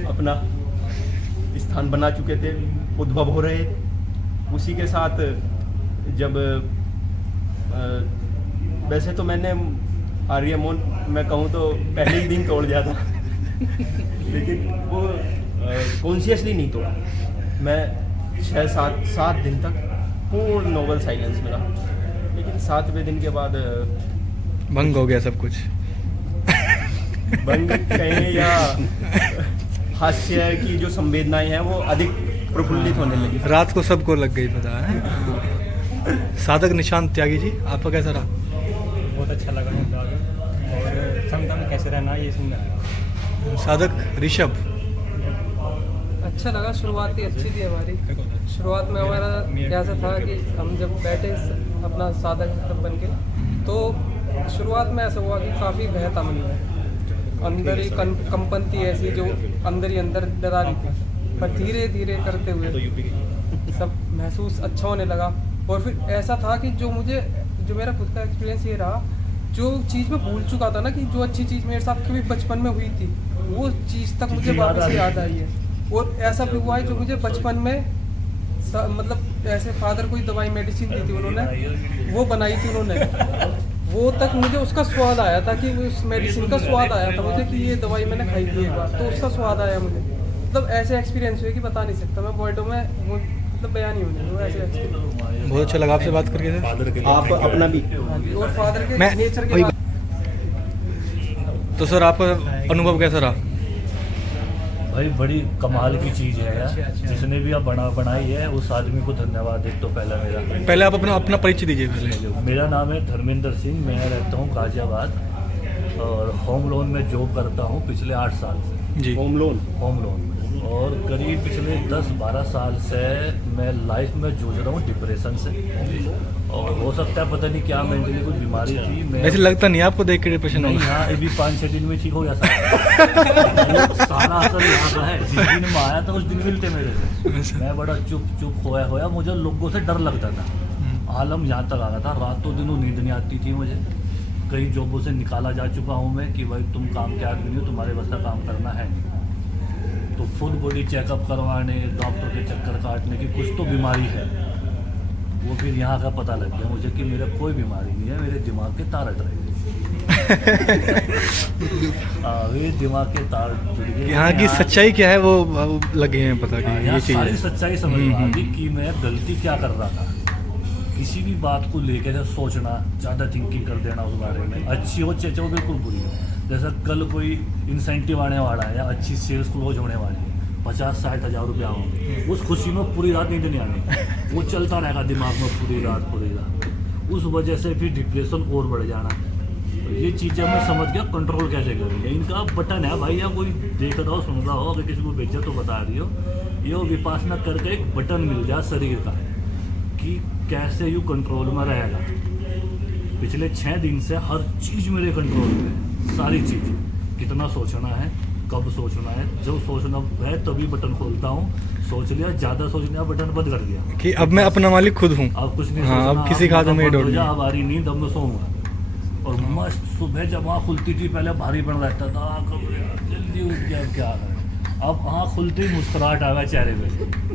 अपना स्थान बना चुके थे, उद्भव हो रहे थे। उसी के साथ जब वैसे तो मैंने आर्यमोन मैं कहूँ तो पहले ही दिन तोड़ दिया था लेकिन वो कॉन्शियसली नहीं तोड़ा। मैं 6-7 दिन तक पूर्ण नोबल साइलेंस मिला, लेकिन 7वें दिन के बाद भंग हो गया सब कुछ। भंग कहें या हास्य की जो संवेदनाएं हैं वो अधिक प्रफुल्लित होने लगी। रात को सबको लग गई पता है। साधक निशांत त्यागी जी, आपका कैसा रहा? बहुत अच्छा लगा और क्षमता में कैसे रहना ये सुनना। साधक ऋषभ, अच्छा लगा। शुरुआत ही अच्छी थी हमारी। शुरुआत में हमारा कैसा था कि हम जब बैठे अपना साधक बन के, तो शुरुआत में ऐसा हुआ कि काफ़ी भय था मन में, अंदर ही कंपन थी ऐसी जो अंदर ही अंदर डरा रही थी, पर धीरे धीरे करते हुए सब महसूस अच्छा होने लगा। और फिर ऐसा था कि जो मेरा खुद का एक्सपीरियंस ये रहा, जो चीज़ मैं भूल चुका था ना, कि जो अच्छी चीज़ मेरे साथ कभी बचपन में हुई थी वो चीज़ तक मुझे वापस याद आई है। और ऐसा भी हुआ है जो मुझे बचपन में मतलब ऐसे फादर कोई दवाई मेडिसिन दी थी उन्होंने, वो बनाई थी उन्होंने, वो तक मुझे उसका स्वाद आया था, कि उस मेडिसिन का स्वाद आया था मुझे कि ये दवाई मैंने खाई थी एक बार, तो उसका स्वाद आया मुझे। मतलब ऐसे एक्सपीरियंस हुए कि बता नहीं सकता मैं, वर्डों में मतलब बयान नहीं होने वो ऐसे एक्सपीरियंस। बहुत अच्छा लगा आपसे बात करके सर। आप अपना भी और फादर के नेचर के बाद। तो सर आपका अनुभव कैसा रहा? भाई बड़ी कमाल की चीज़ है यार, जिसने भी आप बनाई है उस आदमी को धन्यवाद। एक तो पहले आप अपना परिचय दीजिए पहले। मेरा नाम है धर्मेंद्र सिंह, मैं रहता हूँ गाजियाबाद और होम लोन में जॉब करता हूँ पिछले 8 साल से जी। होम लोन में, और करीब पिछले 10-12 साल से मैं लाइफ में जूझ रहा हूँ डिप्रेशन से, और हो सकता है पता नहीं क्या मेंटली कोई बीमारी थी। मैं वैसे लगता नहीं आपको देख के डिप्रेशन नहीं, होगा। हाँ अभी 5-6 दिन में ठीक हो गया सारा असर यहाँ का है। जिस दिन में आया था उस दिन मिलते मेरे से, मैं बड़ा चुप होया मुझे लोगों से डर लगता था। आलम यहाँ तक आ गया था, रातों दिनों नींद नहीं आती थी मुझे। कई जॉबों से निकाला जा चुका हूँ मैं कि भाई तुम काम के आदमी नहीं हो, तुम्हारे बस का काम करना है नहीं। तो फुल बॉडी चेकअप करवाने, डॉक्टर के चक्कर काटने की कुछ तो बीमारी है, वो फिर यहाँ का पता लग गया मुझे कि मेरा कोई बीमारी नहीं है, मेरे दिमाग के तार अट रहे वे दिमाग के तार जुड़ गए। यहाँ की सच्चाई क्या है वो लगे हैं पता कि ये चीज़ सारी है। सच्चाई समझ में आ गई कि मैं गलती क्या कर रहा था। किसी भी बात को लेकर सोचना, ज़्यादा थिंकिंग कर देना उस बारे में, अच्छी हो चाहे वो बिल्कुल बुरी हो। जैसा कल कोई इंसेंटिव आने वाला है या अच्छी सेल्स क्लोज होने वाली है, 50-60 हज़ार रुपया होंगे, उस खुशी में पूरी रात नींद नहीं आनी, वो चलता रहेगा दिमाग में पूरी रात। उस वजह से फिर डिप्रेशन और बढ़ जाना। तो ये चीज़ें मैं समझ गया कंट्रोल कैसे करेंगे। इनका बटन है भाई, या कोई देख रहा हो सुन रहा हो, अगर किसी को भेजा तो बता रही हो, ये विपासना करके एक बटन मिल जाए शरीर का कि कैसे यू कंट्रोल में रहेगा। पिछले 6 दिन से हर चीज़ मेरे कंट्रोल में है, सारी चीज़। कितना सोचना है, कब सोचना है, जब सोचना है तभी बटन खोलता हूँ। सोच लिया, ज़्यादा सोच लिया, बटन बंद कर दिया कि अब मैं अपना मालिक खुद हूँ। अब कुछ नहीं हाँ, सोचना, अब किसी का हाथ में डोर नहीं। अब आ रही नींद, अब मैं सोऊंगा। और मस्त सुबह जब आँख खुलती थी पहले भारी बन रहता था, कब जल्दी उठ गया क्या करें। अब आँख खुलते ही मुस्कुराहट आ गया चेहरे पे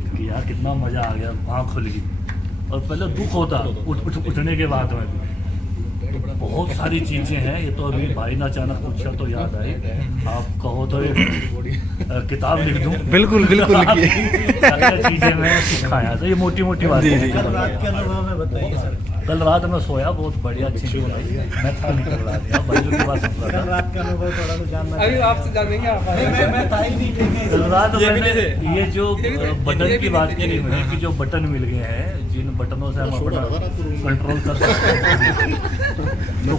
कि यार कितना मज़ा आ गया, आँख खुल गई। और पहले दुख होता उठने के बाद में भी। बहुत सारी चीज़ें हैं, ये तो अभी भाई ने अचानक पूछा तो याद आई। आप कहो तो एक किताब लिख दूं? बिल्कुल लिखिए। चीज़ें मैं सिखाया था, ये मोटी बात है। कल रात में सोया, बहुत बढ़िया अच्छी मैं था नहीं कर रहा था, भाइयों के पास सुन रहा था। अभी आपसे जानेंगे आप। कल रात मैंने ये जो बटन की बात की मैंने कि जो बटन मिल गए हैं, जिन बटनों से हम अपना कंट्रोल कर सकते हैं। तो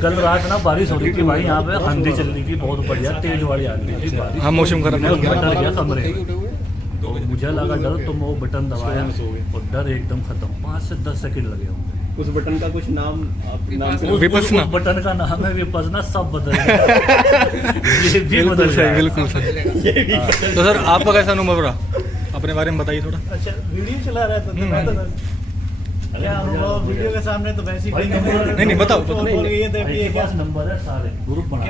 कल रात ना बारिश हो रही थी भाई, यहाँ पे आंधी चल रही थी, बहुत बढ़िया तेज वाली आंधी थी बारिश। हाँ, मौसम खराब है। डर गया कमरे, तो मुझे लगा डर, तो मैं वो बटन दबाया और डर एकदम खत्म। 5 से 10 सेकंड लगे होंगे। उस बटन का कुछ नाम विपसना। उस बटन का नाम है विपसना। सब बदल गया। ये भी बदल गया। बिल्कुल सही। तो सर आपका कैसा अनुभव रहा, अपने बारे में बताइए थोड़ा। अच्छा, वीडियो चला रहा था क्या अनुभव? वीडियो के सामने तो वैसे ही नहीं बताओ। इनके पास नंबर है, सारे ग्रुप बना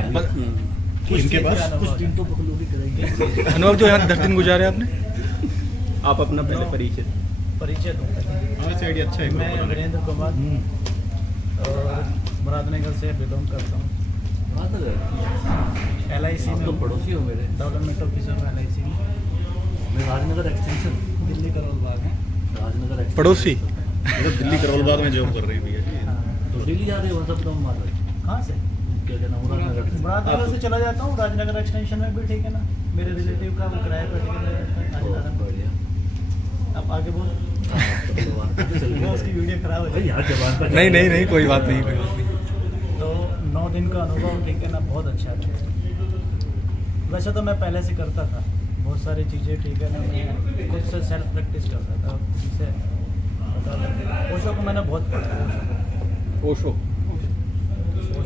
इनके पास। कुछ दिन तो बकलोली करेंगे। अनुभव जो यहाँ 10 दिन गुजारे आपने, आप अपना पहले परिचय। परिचय दूँ। अच्छा है। मैं वीरेंद्र कुमार और मुरादनगर से बिलोंग करता हूँ। LIC में तो पड़ोसी हो मेरे। डेवलपमेंट ऑफिसर हूँ LIC में। मैं राजनगर एक्सटेंशन दिल्ली करोल बाग है। राजनगर पड़ोसी दिल्ली करोल बाग में जॉब कर रही है भैया। तो डेली आ रहे हो सब तुम मारो कहाँ से? क्या कहना मुरादनगर मुरादनगर से चला जाता हूँ राजनगर एक्सटेंशन में भी, ठीक है ना। मेरे रिलेटिव का वो किराए पर टिकट बढ़िया। आप आगे बोल। उसकी वीडियो खराब हो यार जवान का नहीं नहीं नहीं कोई बात नहीं कोई बात नहीं। तो 9 दिन का अनुभव, ठीक है ना, बहुत अच्छा था। वैसे तो मैं पहले से करता था बहुत सारी चीज़ें, ठीक है ना। मैं खुद से सेल्फ प्रैक्टिस करता था। जिसे ओशो को मैंने बहुत पढ़ा है। ओशो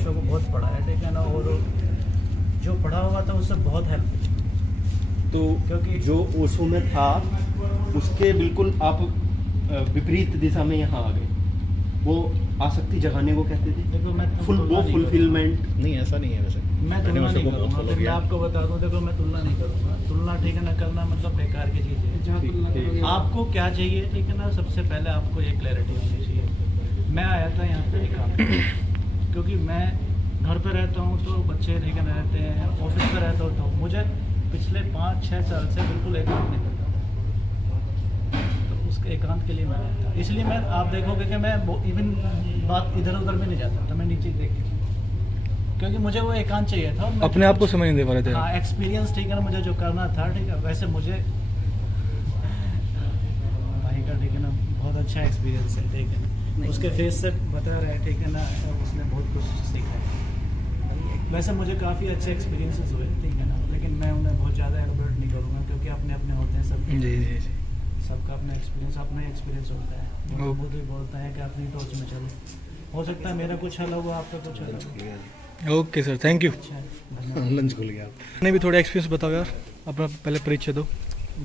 को बहुत पढ़ा है, ठीक है ना। और जो पढ़ा हुआ था उससे बहुत हेल्प हुई। तो क्योंकि जो ओशो में था उसके बिल्कुल आप विपरीत दिशा में यहाँ आ गए। वो आसक्ति जगाने को कहते थे। देखो मैं फुलफिलमेंट नहीं, ऐसा नहीं है वैसे। मैं तुलना नहीं करूँगा। मैं आपको बता दूँ, देखो मैं तुलना नहीं करूँगा। तुलना, ठीक है ना, करना मतलब बेकार की चीज़ है। आपको क्या चाहिए, ठीक है ना, सबसे पहले आपको एक क्लैरिटी होनी चाहिए। मैं आया था यहाँ पे एक काम, क्योंकि मैं घर पे रहता हूँ तो बच्चे, ठीक है ना, रहते हैं। ऑफिस पे रहता हूँ तो मुझे पिछले 5-6 साल से बिल्कुल एकांत नहीं करता था। तो उसके एकांत के लिए मैं आया था। इसलिए मैं, आप देखोगे कि मैं इवन बात इधर उधर भी नहीं जाता था। मैं नीचे देख के, क्योंकि मुझे वो एकांत चाहिए था। अपने आप को समझ नहीं दे पा रहे थे। हाँ, एक्सपीरियंस, ठीक है ना, मुझे जो करना था, ठीक है। वैसे मुझे भाई का, ठीक है ना, बहुत अच्छा एक्सपीरियंस है, ठीक है। उसके फेस से बता रहा है, ठीक है ना, उसने बहुत कुछ सीखा है। वैसे मुझे काफ़ी अच्छे एक्सपीरियंसेस हुए, ठीक है ना, लेकिन मैं उन्हें बहुत ज़्यादा एलोबरेट नहीं करूँगा, क्योंकि अपने अपने होते हैं सब। जी जी जी। सबका अपना एक्सपीरियंस, अपना ही एक्सपीरियंस होता है। वो खुद ही बोलता है कि अपनी टॉर्च में चलो। हो सकता है मेरा कुछ अलग हो, आपका कुछ अलग हो। Okay sir, thank you. Lunch खुल गया। नहीं भी थोड़ा एक्सपीरियंस बताओ यार, अपना पहले परिचय दो।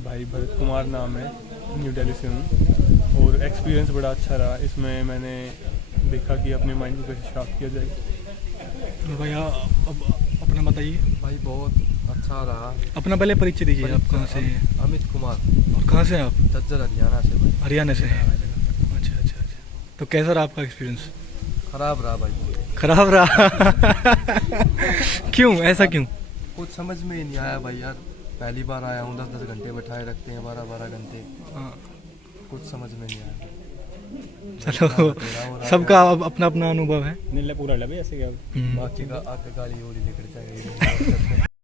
भाई भरत कुमार नाम है, न्यू दिल्ली से हूँ। और एक्सपीरियंस बड़ा अच्छा रहा। इसमें मैंने देखा कि अपने माइंड को कैसे शार्प किया जाए। भैया अब अपना बताइए। भाई बहुत अच्छा रहा। अपना पहले परिचय दीजिए, आप कहाँ से हैं? अमित कुमार। और कहाँ से हैं आप? झज्जर हरियाणा से भाई। हरियाणा से हैं। अच्छा अच्छा अच्छा। तो कैसा रहा आपका एक्सपीरियंस? खराब रहा भाई। खराब रहा? क्यों, ऐसा क्यों? कुछ समझ में ही नहीं आया भाई यार। पहली बार आया हूँ, 10-10 घंटे बैठाए रखते हैं, 12-12 घंटे। कुछ समझ में नहीं आया। चलो, सबका अपना अपना अनुभव है। पूरा लगे ऐसे क्या बाकी का आके गाली निकल जाएगी।